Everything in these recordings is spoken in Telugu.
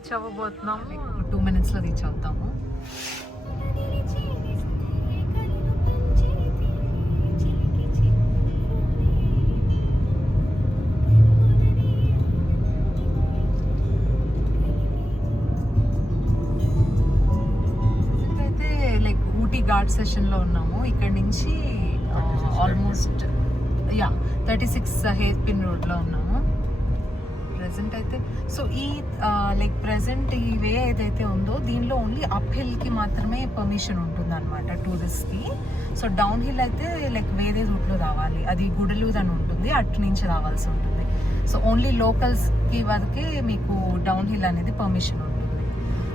రీచ్ అవ్వబోతున్నాము. 2 minutesలో రీచ్ అవుతాము. అయితే లైక్ ఊటీ ఘాట్ సెషన్లో ఉన్నాము. ఇక్కడ నుంచి ఆల్మోస్ట్ 36 హెయిర్ పిన్ రోడ్లో ఉన్నాము ప్రెసెంట్ అయితే. సో ఈ లైక్ ప్రెసెంట్ ఈ వే ఏదైతే ఉందో దీనిలో ఓన్లీ అప్ హిల్కి మాత్రమే పర్మిషన్ ఉంటుంది అనమాట టూరిస్ట్కి. సో డౌన్ హిల్ అయితే లైక్ వేరే రూట్లో రావాలి, అది గుడలూరు అని ఉంటుంది, అటు నుంచి రావాల్సి ఉంటుంది. సో ఓన్లీ లోకల్స్కి వరకే మీకు డౌన్ హిల్ అనేది పర్మిషన్ ఉంటుంది.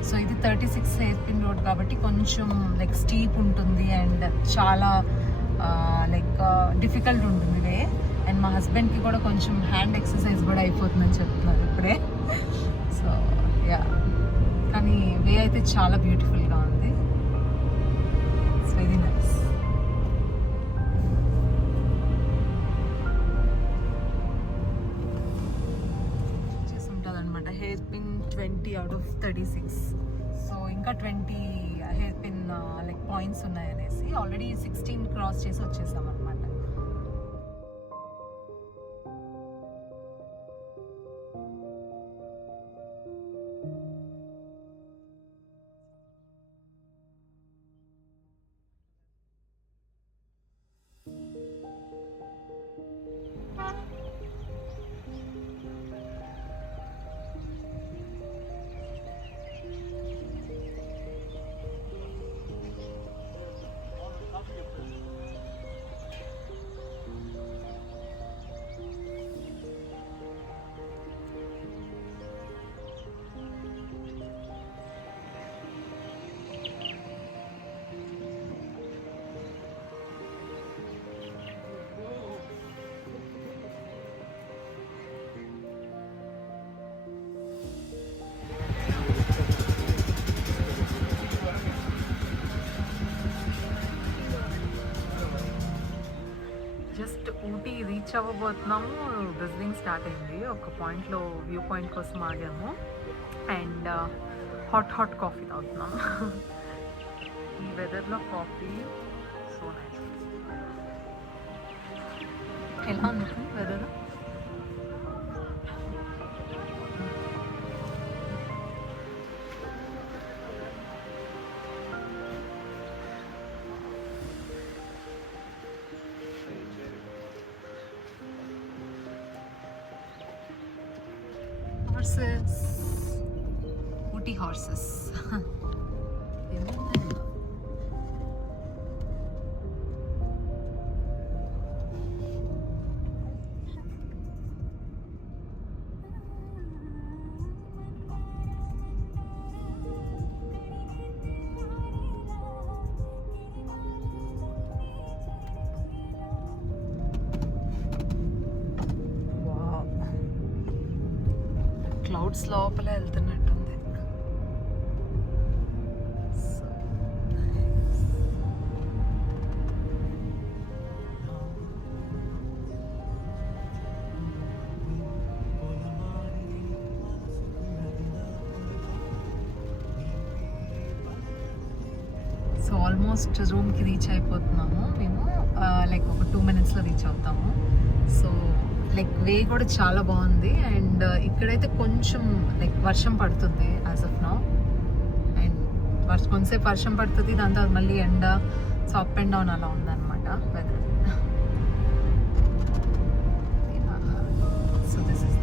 సో ఇది 36 హెయిర్ పిన్ రోడ్ కాబట్టి కొంచెం లైక్ స్టీప్ ఉంటుంది అండ్ చాలా లైక్ డిఫికల్ట్ ఉంటుంది వే. అండ్ మా హస్బెండ్కి కూడా కొంచెం హ్యాండ్ ఎక్సర్సైజ్ కూడా అయిపోతుందని చెప్తున్నారు ఇప్పుడే. సో యా, కానీ వే అయితే చాలా బ్యూటిఫుల్గా ఉంది. It's very nice. చేసి ఉంటుంది అనమాట hair pin 20 out of 36. So ఇంకా 20 హెయిర్ పిన్ లైక్ పాయింట్స్ ఉన్నాయనేసి ఆల్రెడీ 16 క్రాస్ చేసి వచ్చేసాం అనమాట. జస్ట్ ఊటీ రీచ్ అవ్వబోతున్నాము. విజిటింగ్ స్టార్ట్ అయింది. ఒక పాయింట్లో వ్యూ పాయింట్ కోసం ఆగాము అండ్ హాట్ కాఫీ తాగుతున్నాము. ఈ వెదర్లో కాఫీ సో నైస్. ఎలా ఉంది weather? Horses, Ooty horses. Clouds లోపల వెళ్తున్నట్టుంది. సో ఆల్మోస్ట్ రూమ్కి రీచ్ అయిపోతున్నాము మేము. లైక్ ఒక 2 minutesలో రీచ్ అవుతాము. సో లైక్ వే కూడా చాలా బాగుంది అండ్ ఇక్కడైతే కొంచెం లైక్ వర్షం పడుతుంది యాజ్ ఆఫ్ నౌ. అండ్ కొంతసేపు వర్షం పడుతుంది, దాని తర్వాత మళ్ళీ ఎండ. సో అప్ అండ్ డౌన్ అలా ఉందన్నమాట వెదర్. So this is